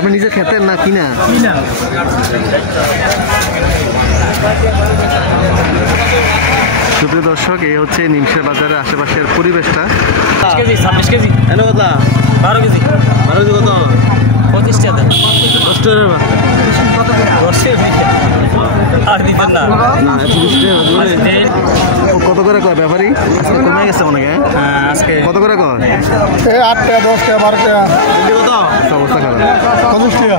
আপনি নিজে খেতেন না কিনা? সুপ্রিয় দর্শক, এই হচ্ছে নিমসা বাজারের আশেপাশের পরিবেশটা। 26 কেজি এনে কথা 12 কেজি কত 25 টাকা 10 টাকা আর দিবেন না না 30 টাকা কত করে কয় ব্যাপারী? আজকে কমে গেছে অনেক। হ্যাঁ আজকে কত করে কয়? 8 টাকা 10 টাকা 12 টাকা কত অবস্থা খারাপ। 25 টাকা।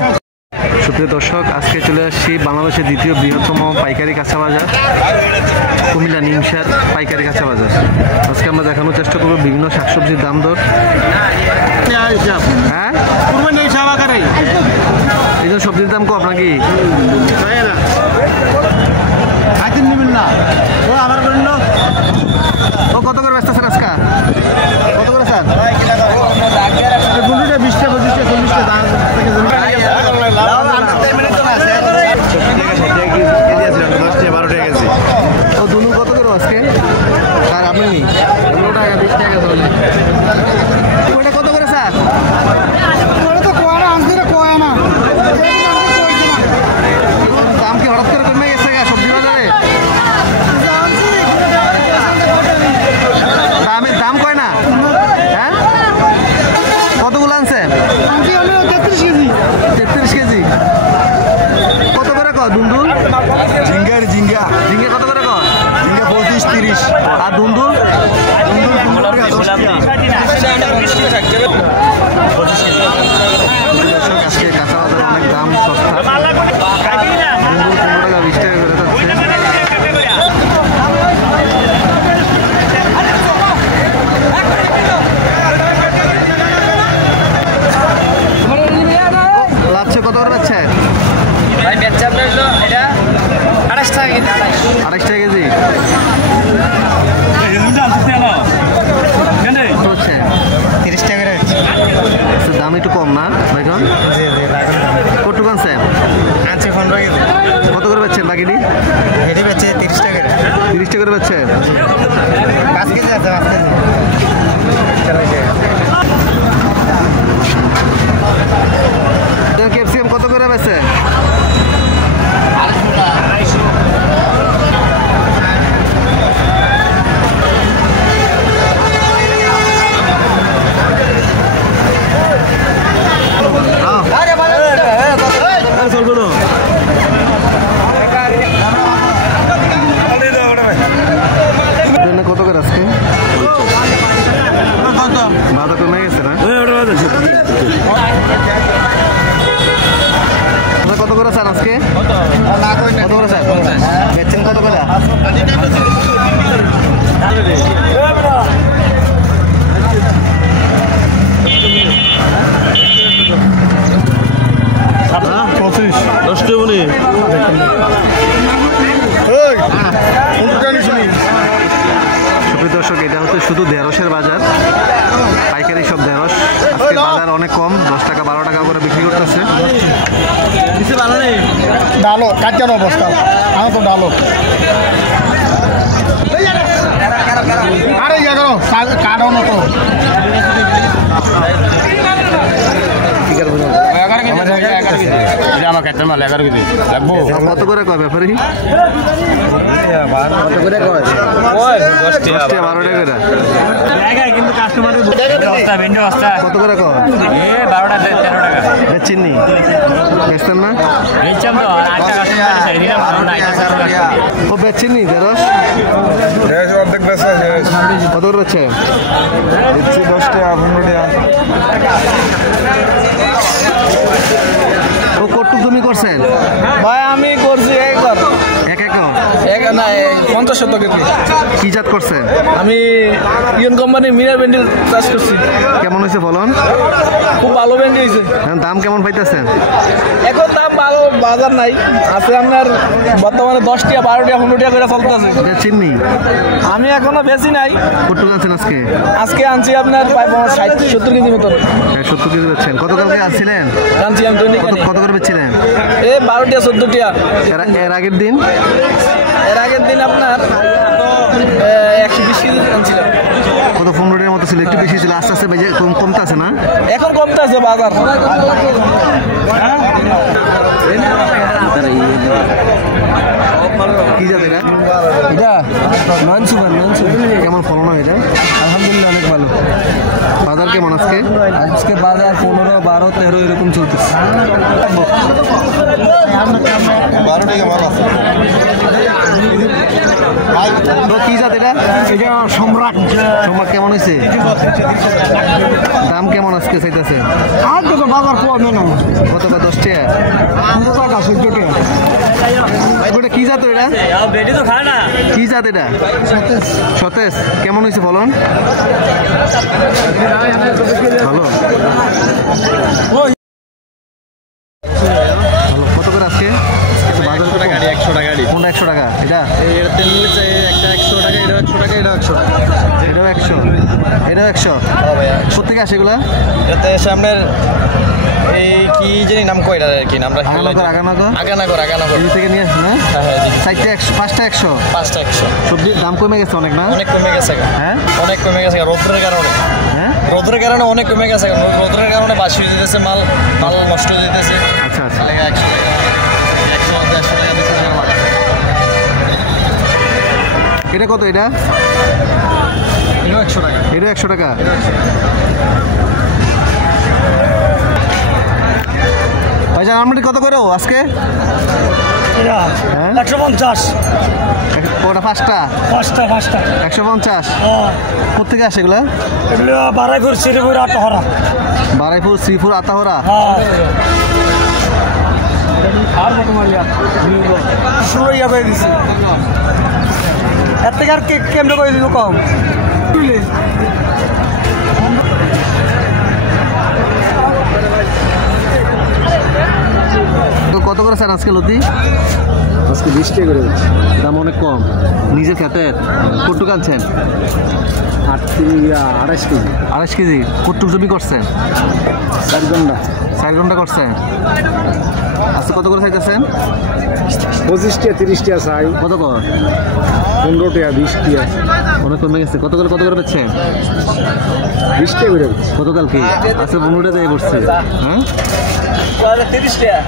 সুপ্রিয় দর্শক, আজকে চলে আসছি বাংলাদেশের দ্বিতীয় বৃহত্তম পাইকারি কাঁচা বাজার কুমিল্লা নিমসার পাইকারি কাঁচা বাজার। আজকে আমরা দেখানোর চেষ্টা করবো বিভিন্ন শাকসবজির দাম দর। হ্যাঁ এই জন্য সবজির দাম কম নাকি? ও কত করে ব্যস্ত আছেন আজকে? কত করে স্যার? 20 টাকা 25 টাকা 40 টাকা ও দুনু কত করে আজকে? স্যার আপনি 15 টাকা 20 টাকা চলে। ওটা কত করে স্যার? দাম কি হঠাৎ করে কমে গেছে সবজি বাজারে? দাম কয় না? হ্যাঁ কতগুলো আনছেন? 33 কেজি। কত করে কয় দুন্দুল? ঝিঙ্গা কত করে কয়? ঝিঙ্গা 25 30। আর দুন্দুল? আজকে কাঁচা বাজার অনেক দাম সস্তা। দুন্দুল 15 টাকা 20 টাকা করে যাচ্ছে। লাভছে কত করে পাচ্ছে? ভাই বেচা আপনার এটা 28 টাকা কেজি। 28 টাকা কেজি হচ্ছে 30 টাকা করে দাম একটু কম না ভাইজন? কতটুকু আনছেন? আনছে 15 কেজি। কত করে পাচ্ছেন বাকিটি? এটি বেচে 30 টাকা করে। 30 টাকা করে পাচ্ছেন? 5 কেজি আছে 5 কেজি। ক্যাপসিকাম কত করে বেচে? কত করে আজকে? বাধা কমে গেছে না? কত করে চান আজকে? কত করে চান? বেচছেন কত করে? দর্শক, এটা হচ্ছে শুধু ঢেঁড়সের বাজার, পাইকারি সব ঢেঁড়স। আজকে বাজার অনেক কম, 10 টাকা 12 টাকা করে বিক্রি করতেছে। ডালো কাটার অবস্থা আমার তো ডালো আরে ইয়া করো কাটো না তো কত করে কয় ব্যাপারী? কত করে কয়? 10 টাকা 12 টাকা করে। কিন্তু কাস্টমারের কত করে কয়? 12 টাকা 13 টাকা চিনি বেচতেন না? ও বেচছেন নি ঢেঁড়স? কত করে হচ্ছে? 10 টাকা 15 টাকা। ও কটুক জমি করছেন? ভাই আমি করছি একবার এক একর? এক না 50 কেজি। কি জাত করছেন? আমি ইয়ন কোম্পানির মিনার ভেন্ডির চাষ করছি। কেমন হয়েছে বলুন? খুব ভালো ভেন্ডি হয়েছে। দাম কেমন পাইতেছেন? এখন দাম ভালো বাজার নাই আছে আপনার বর্তমানে 10 টাকা 12 টাকা 15 টাকা করে চলতেছে। চিনি আমি এখনো বেশি নাই। কটুক আনছেন আজকে? আজকে আনছি আপনার 60-70 কেজি মতো। 70 কেজি বেচছেন? কত কালকে আনছিলেন? আনছি আমি দৈনিক। কত করে বেচছিলেন? এই 12 টাকা 14 টাকা। এর আগের দিন? এর আগের দিন আপনার 120 কেজি আনছিলাম। কত 15 টাকার মতো ছিল, একটু বেশি ছিল, আস্তে আস্তে কমতে আছে না? এখন কমতে আছে বাজার। কি জাত এটা? এটা নন-সুপার। কেমন ফলন হয় এটা? আলহামদুলিল্লাহ অনেক ভালো। বাজার কেমন আজকে? আজকে বাজার 15, 12, 13 এরকম চলতেছে। 12 টাকা মাল আছে। কি জাত এটা? এটা সম্রাট। সম্রাট কেমন হয়েছে? দাম কেমন আজকে চাইতেছে? আর তো বাজার কমে না। কত বা 10 টাকা? 15 টাকা 14 টাকা। এটা কি জাত এটা? কি জাত এটা? সতেজ। কেমন হয়েছে ফলন? ভালো। কত করে আজকে? বাজার 100 টাকা 100 টাকা। কোনটা 100 টাকা? এটা এর তেল নিচে একটা 100 টাকা, এটা 100 টাকা, এটা 100 টাকা। এটাও 100, এটাও 100। কোথেকে আসে এগুলা? এতে সামনের এই কি জানি নাম কয়টা আর কি নামটা আগানাগর এই থেকে নিয়ে আসে না? হ্যাঁ 4টা 100, 5টা 100। 5টা 100। সবজির দাম কমে গেছে অনেক না? অনেক কমে গেছে। হ্যাঁ অনেক কমে গেছে রোদ্রের কারণে। হ্যাঁ রোদ্রের কারণে অনেক কমে গেছে। রোদ্রের কারণে বাসি হয়ে যেতেছে, মাল নষ্ট হয়ে যেতেছে। আচ্ছা আচ্ছা। 100 টাকা 100 টাকা দিতে হবে। এটা কত? এটা এটাও 100 টাকা। এটা 100 টাকা। ভাইজান আমরাটি কত করে আজকে? হ্যাঁ 150। ওটা 5টা 150। কোথেকে আসে এগুলা? এগুলো বারাইপুর, শ্রীপুর, আটহরা। বারাইপুর, শ্রীপুর, আতাহরা। শুরুইয়া করে দিছি। এর থেকে আর কেমনে করে দিল কম? তো কত করে স্যার আজকে লতি? আজকে 20 টাকা করে। দাম অনেক কম। নিজের ক্ষেতের কটুক আনছেন? 28 কেজি। 28 কেজি। কটুক জমি করছেন? 4 ঘন্টা। 4 ঘন্টা করছেন। আজকে কত করে চাইতেছেন? 25 টাকা 30 টাকা চাই। কত কর? 15 টাকা 20 টাকা। অনেক কমে গেছে। কত করে বেচছেন? 20 টাকা করে। গতকাল কি আজকে 15টা দিয়ে পড়ছে? হ্যাঁ 30 টাকা।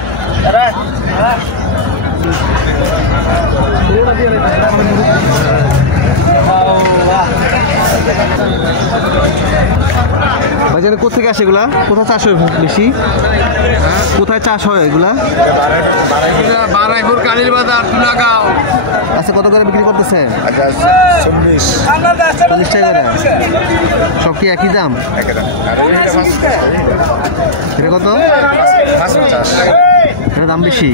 বাজারে কোথেকে আসে এগুলা? কোথায় চাষ হয় বেশি? কোথায় চাষ হয় এগুলা? বারাইপুর, কালীর বাজার, তুলাগাঁও। আচ্ছা কত করে বিক্রি করতেছে? 40 40 টাকা করে। সব কি একই দাম? এটা কত? এটা দাম বেশি।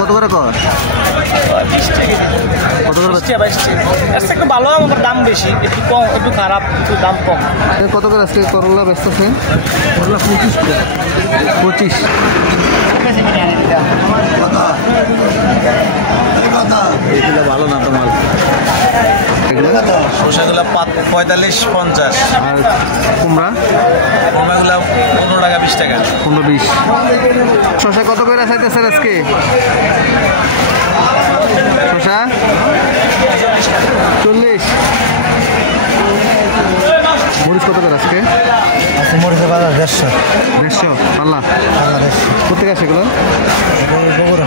কত করে কর? কত করে? 22 টাকা। একটু ভালো, আমার দাম বেশি, একটু কম, একটু খারাপ, একটু দাম কম। কত করে আজকে করলা বেচতেছে? 25 টাকা। 25। এগুলো ভালো না তোমার? শসাগুলো 45, 50। আর কুমড়া? কুমড়াগুলো 15 টাকা 20 টাকা। 15-20। শসা কত করে চাইতেছেন আজকে? শসা 40। মরিচ কত করে আজকে? মরিচের বাজার 150। 150 পাল্লা। কোথেকে আসে এগুলো? বগুড়া।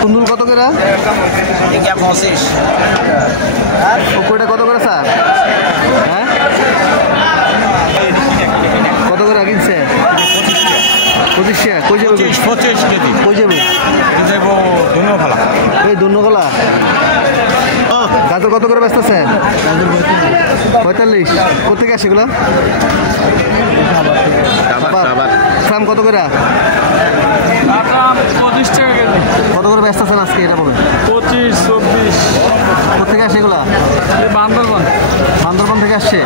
কুন্দুল কত করে? 25। ওটা কত করে স্যার? হ্যাঁ কত করে কিনছে? 25 টাকা। কই যাবে? 25 কেজি। কই যাবে? যাবো ধন্যবাদ। এই দুর্নগোলা। গাজর কত করে বেচতেছে? 45। কোথেকে আসে এগুলো? দাম কত করে? 25 টাকা কেজি। কত করে বেচতেছেন আজকে এটা বলুন? 25, 24। কোথেকে আসে এগুলা? বান্দরবান। বান্দরবান থেকে আসছে।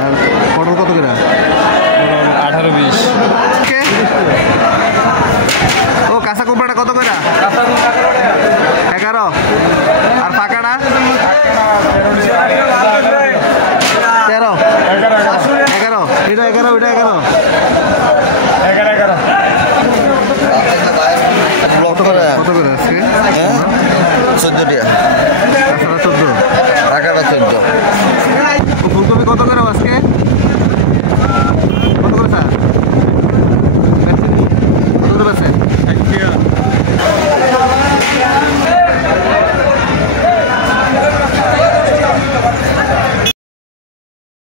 আর পটল কত করে? 18, 20। ও কাঁচা কুমড়াটা কত করে? 11। আর পাকাটা? 13। 11। এটা 11, ওইটা 11। 11। কত করে